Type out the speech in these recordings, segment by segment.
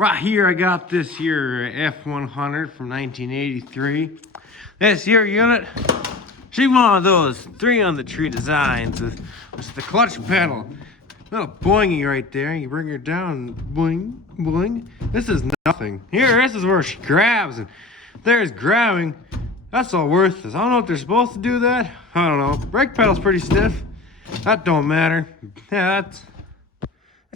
Right here, I got this here F-100 from 1983. This here unit, she's one of those 3-on-the-tree designs with the clutch pedal. Little boingy right there. You bring her down, boing, boing. This is nothing. Here, this is where she grabs, and there's grabbing. That's all worthless. I don't know if they're supposed to do that. I don't know. Brake pedal's pretty stiff. That don't matter. Yeah, that's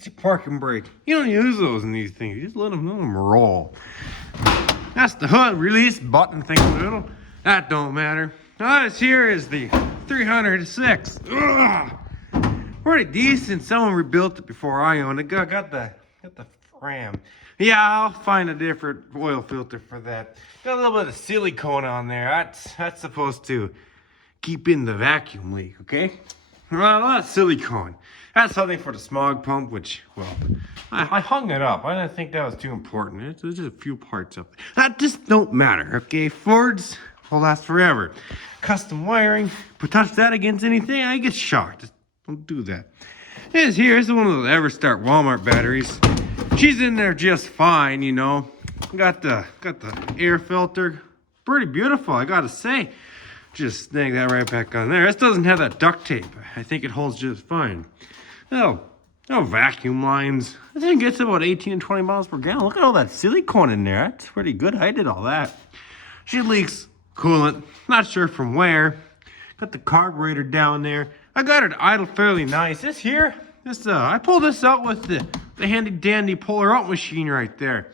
your parking brake. You don't use those in these things. You just let them roll. That's the hood release button thing, little. That don't matter. Now this here is the 306. Ugh. Pretty decent. Someone rebuilt it before I owned it. Got the frame. Yeah, I'll find a different oil filter for that. Got a little bit of silicone on there. That's supposed to keep in the vacuum leak, okay? Well, that's silicone. That's something for the smog pump, which, well, I hung it up. I didn't think that was too important. There's just a few parts up there. That just don't matter, okay? Fords will last forever. Custom wiring, but touch that against anything, I get shocked. Just don't do that. This here is one of those Everstart Walmart batteries. She's in there just fine, you know. Got the air filter. Pretty beautiful, I gotta say. Just snag that right back on there. This doesn't have that duct tape. I think it holds just fine. No vacuum lines. I think it's about 18 and 20 miles per gallon. Look at all that silicone in there. That's pretty good. I did all that. She leaks coolant. Not sure from where. Got the carburetor down there. I got it idle fairly nice. This here, I pulled this out with the handy dandy pull her out machine right there.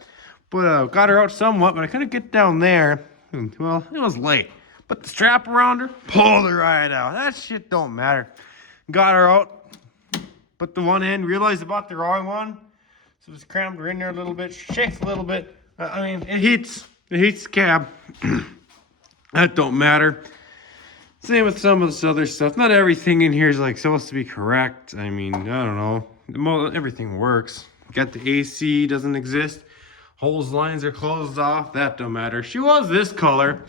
But got her out somewhat, but I couldn't get down there. Well, it was late. Put the strap around her, pulled her right out. That shit don't matter. Got her out. Put the one in, realized about the wrong one. So just crammed her in there a little bit, shakes a little bit. I mean, it heats the cab. That don't matter. Same with some of this other stuff. Not everything in here is like supposed to be correct. I mean, I don't know. Everything works. Got the AC, doesn't exist. Hose lines are closed off. That don't matter. She was this color.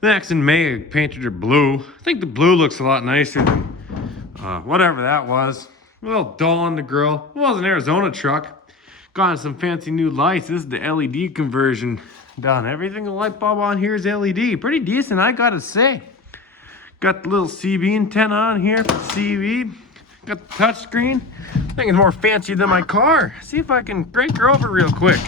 Next in May, I painted her blue. I think the blue looks a lot nicer than whatever that was. A little dull on the grill. It was an Arizona truck. Got some fancy new lights. This is the LED conversion done. Everything, the light bulb on here is LED. Pretty decent, I gotta say. Got the little CB antenna on here for CB. Got the touch screen. I think it's more fancy than my car. See if I can crank her over real quick.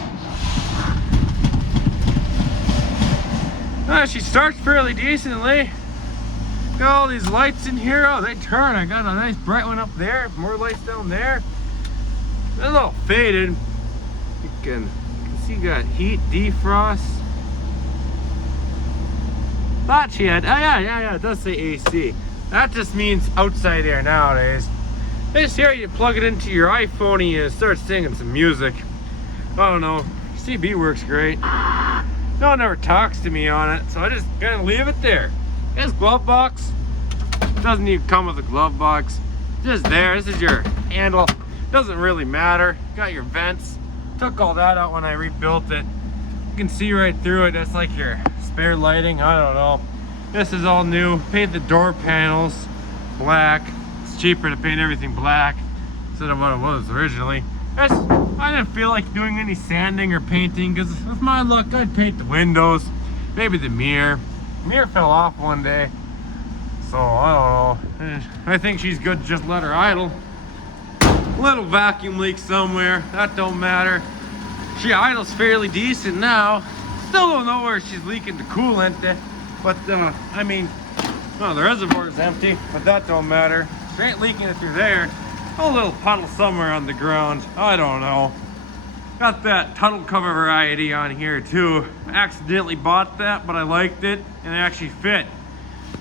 She starts fairly decently. Got all these lights in here. Oh, they turn. I got a nice bright one up there. More lights down there. They're a little faded. You can see got heat, defrost. Thought she had, yeah, it does say AC. That just means outside air nowadays. This here, you plug it into your iPhone and you start singing some music. I don't know. CB works great. No one ever talks to me on it, so I just kind of leave it there. This glove box doesn't even come with a glove box. Just there. This is your handle. Doesn't really matter. Got your vents. Took all that out when I rebuilt it. You can see right through it. That's like your spare lighting. I don't know. This is all new. Paint the door panels black. It's cheaper to paint everything black instead of what it was originally. I didn't feel like doing any sanding or painting because with my luck, I'd paint the windows, maybe the mirror. The mirror fell off one day, so I don't know. I think she's good to just let her idle. Little vacuum leak somewhere, that don't matter. She idles fairly decent now. Still don't know where she's leaking the coolant, but I mean, well, the reservoir is empty, but that don't matter. She ain't leaking it through there. A little puddle somewhere on the ground, I don't know. Got that tunnel cover variety on here too. I accidentally bought that, but I liked it and it actually fit.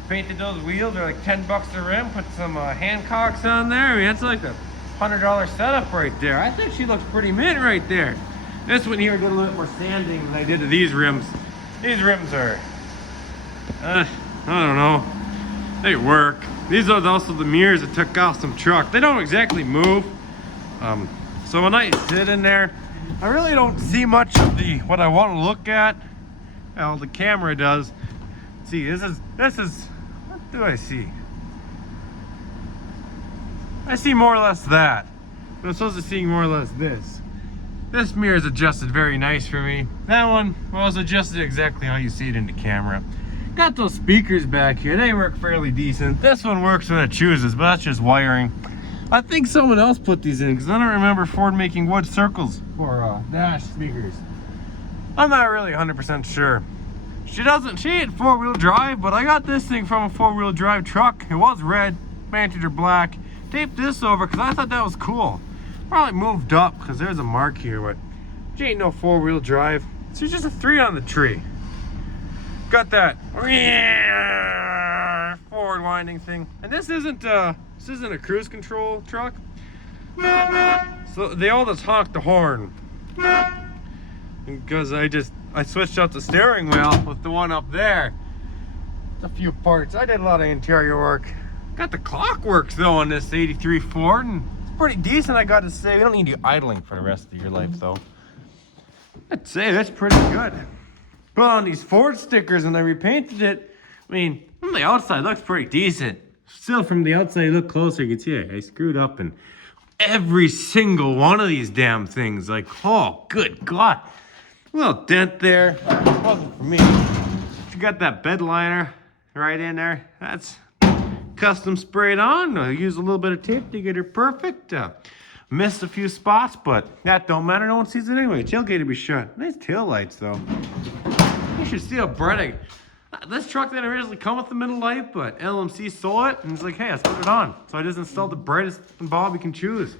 Painted those wheels, they're like 10 bucks a rim. Put some Hancocks on there. I mean, it's like a $100 setup right there. I think she looks pretty mint right there. This one here did a little more sanding than I did to these rims. These rims are, I don't know, they work. These are also the mirrors that took off some truck. They don't exactly move. So when I sit in there, I really don't see much of what I want to look at. Well, the camera does. See, this is, what do I see? I see more or less that. But I'm supposed to see more or less this. This mirror is adjusted very nice for me. That one was adjusted exactly how you see it in the camera. Got those speakers back here, they work fairly decent. This one works when it chooses, but that's just wiring. I think someone else put these in because I don't remember Ford making wood circles for dash speakers. I'm not really 100% sure. She ain't four-wheel drive, but I got this thing from a four-wheel drive truck. It was red, painted her black. Taped this over because I thought that was cool. Probably moved up because there's a mark here, but she ain't no four-wheel drive. She's just a 3 on the tree. Got that forward winding thing. And this isn't a cruise control truck. So they all just honk the horn. Because I switched out the steering wheel with the one up there. A few parts. I did a lot of interior work. Got the clock works though on this 83 Ford, and it's pretty decent, I gotta say. We don't need you idling for the rest of your life though. I'd say that's pretty good. Put on these Ford stickers and I repainted it. I mean, from the outside it looks pretty decent. Still from the outside you look closer, you can see I screwed up in every single one of these damn things. Like, oh good God. A little dent there. It wasn't for me. You got that bed liner right in there. That's custom sprayed on. I used a little bit of tape to get her perfect. Missed a few spots, but that don't matter. No one sees it anyway. Tailgate will be shut. Nice tail lights though. You should see how bright this truck didn't originally come with the middle light, but LMC saw it and was like, hey, let's put it on. So I just installed the brightest bulb you can choose.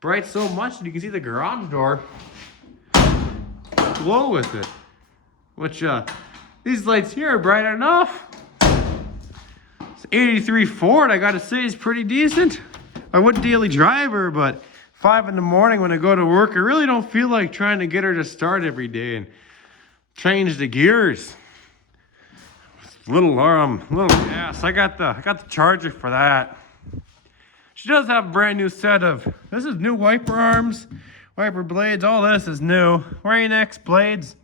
Bright so much that you can see the garage door glow with it. Which these lights here are bright enough. 83 Ford, I gotta say, is pretty decent. I would daily drive her, but 5 in the morning when I go to work, I really don't feel like trying to get her to start every day and change the gears. Little gas. I got the charger for that. She does have a brand new set of, this is new wiper arms, wiper blades, all this is new. Rain-X blades.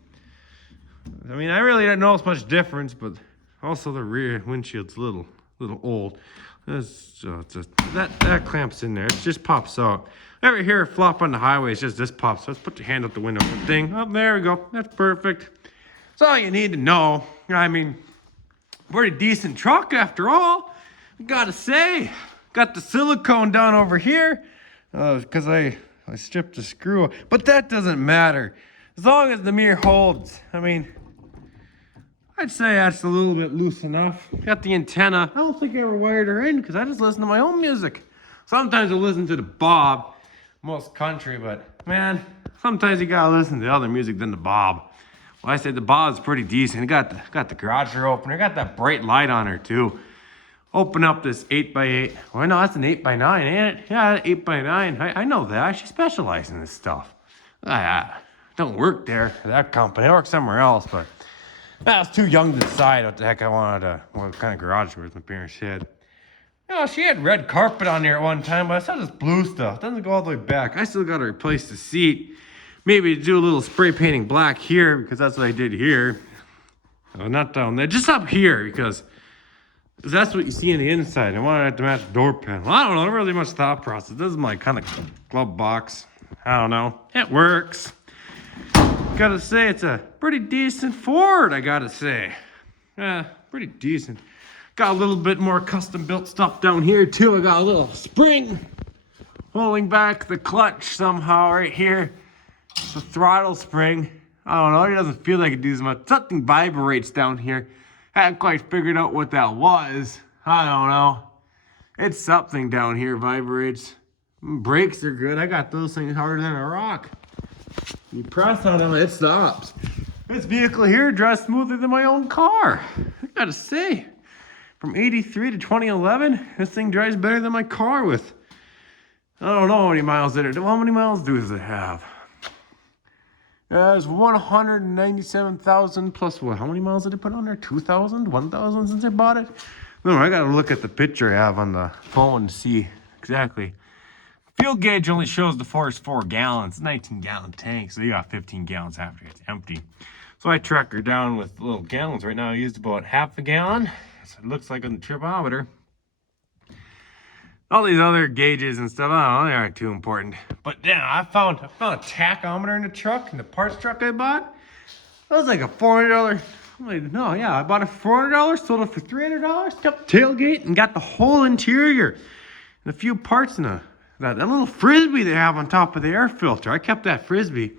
I mean, I really don't notice much difference, but also the rear windshield's a little old. That clamps in there. It just pops out. Ever hear it flop on the highway? It's just this pops. So let's put your hand out the window. Ding. Oh, there we go. That's perfect. That's all you need to know. I mean, pretty decent truck after all. I gotta say, got the silicone down over here because I stripped the screw. But that doesn't matter as long as the mirror holds. I mean, I'd say that's a little bit loose enough. Got the antenna. I don't think I ever wired her in because I just listen to my own music. Sometimes I listen to the Bob, most country, but man, sometimes you gotta listen to other music than the Bob. Well, I said the Bob's pretty decent. Got the garage door opener. Got that bright light on her too. Open up this 8x8. Well, no, that's an 8x9, ain't it? Yeah, 8x9. I know that. She specializes in this stuff. I don't work there at that company. I work somewhere else, but I was too young to decide what the heck I wanted to, what kind of garage doors my parents had. You know, she had red carpet on there at one time, but I saw this blue stuff. It doesn't go all the way back. I still got to replace the seat. Maybe do a little spray painting black here, because that's what I did here. Oh, not down there, just up here, because that's what you see on the inside. I wanted it to match the door panel. I don't know, not really much thought process. This is my kind of glove box. I don't know. It works. Gotta say, it's a pretty decent Ford, I gotta say. Yeah, pretty decent. Got a little bit more custom built stuff down here too. I got a little spring holding back the clutch somehow right here. It's a throttle spring. I don't know, it doesn't feel like it does much. Something vibrates down here. Haven't quite figured out what that was. I don't know. It's something down here vibrates. Brakes are good. I got those things harder than a rock. You press on them, it stops. This vehicle here drives smoother than my own car. I gotta say, from 83 to 2011, this thing drives better than my car with, I don't know how many miles did it. How many miles does it have? There's 197,000 plus what? How many miles did it put on there? 2,000? 1,000 since I bought it? No, I gotta look at the picture I have on the phone to see exactly. Fuel gauge only shows the first 4 gallons, 19-gallon tank, so you got 15 gallons after it's empty. So I track her down with little gallons. Right now I used about half a gallon. So it looks like on the tripometer. All these other gauges and stuff, I don't know, they aren't too important. But yeah, I found a tachometer in the truck, in the parts truck I bought. That was like a $400. I'm like, no, yeah, I bought it for $400, sold it for $300, kept the tailgate and got the whole interior. And a few parts in that little frisbee they have on top of the air filter. I kept that frisbee.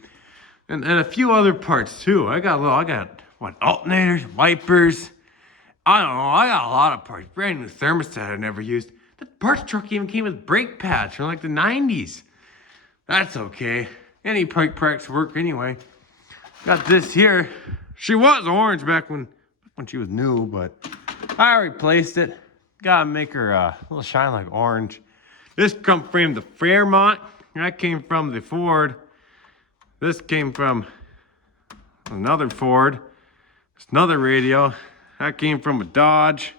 And a few other parts too. I got what, alternators, wipers. I don't know, I got a lot of parts. Brand new thermostat I never used. The parts truck even came with brake pads from like the 90s. That's okay. Any brake parts work anyway. Got this here. She was orange back when she was new, but I replaced it. Gotta make her a little shine like orange. This come from the Fairmont. That came from the Ford. This came from another Ford. It's another radio. That came from a Dodge,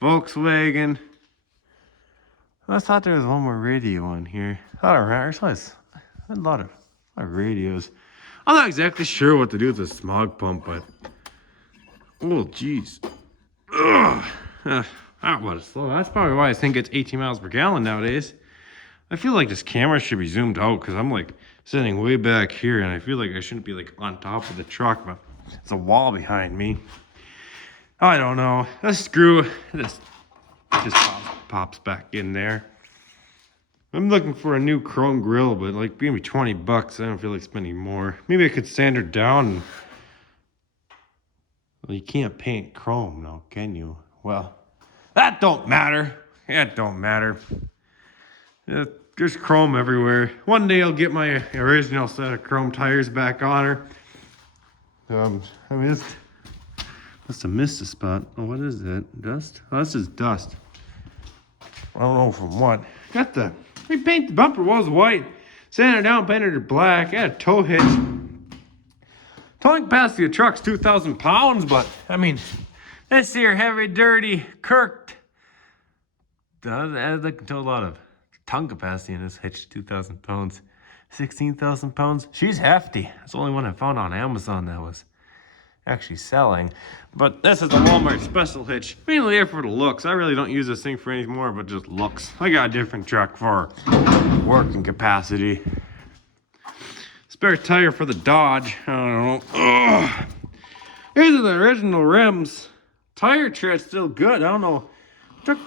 Volkswagen. I thought there was one more radio on here. I don't remember. There's a lot of radios. I'm not exactly sure what to do with the smog pump, but oh geez. Ugh. That was slow. That's probably why I think it's 18 miles per gallon nowadays. I feel like this camera should be zoomed out because I'm like sitting way back here and I feel like I shouldn't be like on top of the truck, but it's a wall behind me. I don't know. The screw just pops back in there. I'm looking for a new chrome grill, but like maybe 20 bucks. I don't feel like spending more. Maybe I could sand her down. And... well, you can't paint chrome now, can you? Well, that don't matter. That don't matter. There's chrome everywhere. One day I'll get my original set of chrome tires back on her. I mean, it's must have missed a spot. Oh, what is that? Dust? Oh, this is dust. I don't know from what. Got the repaint. The bumper was white. Sanded it down, painted it black. Had a tow hitch. Towing capacity of the truck's 2,000 pounds, but I mean, this here heavy, dirty, kirked. I can tow a lot of tongue capacity in this hitch. 2,000 pounds, 16,000 pounds. She's hefty. That's the only one I found on Amazon that was actually selling. But this is the Walmart special hitch, mainly there for the looks. I really don't use this thing for any more but just looks. I got a different truck for working capacity. Spare tire for the Dodge. I don't know. Ugh. These are the original rims. Tire tread's still good. I don't know.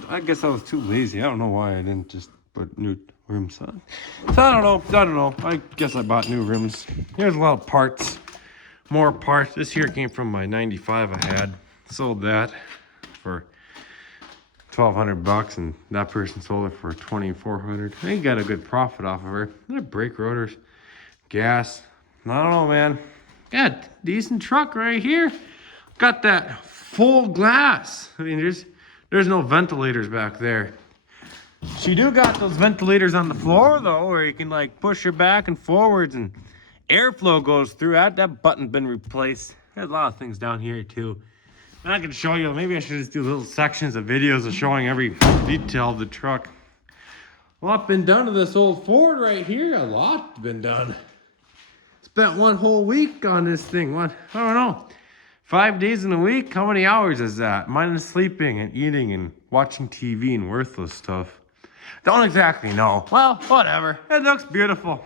I guess I was too lazy. I don't know why I didn't just put new rims on. So I don't know. I guess I bought new rims. Here's a lot of parts. More parts. This here came from my 95 I had. Sold that for $1,200 and that person sold it for $2,400. I got a good profit off of her. They're brake rotors, gas. I don't know, man. Got a decent truck right here. Got that full glass. I mean, there's no ventilators back there. She do got those ventilators on the floor though, where you can like push her back and forwards and airflow goes through. That button's been replaced. There's a lot of things down here too. And I can show you, maybe I should just do little sections of videos of showing every detail of the truck. A lot been done to this old Ford right here. A lot been done. Spent one whole week on this thing. What? I don't know. 5 days in a week? How many hours is that? Minus sleeping and eating and watching TV and worthless stuff. Don't exactly know. Well, whatever. It looks beautiful.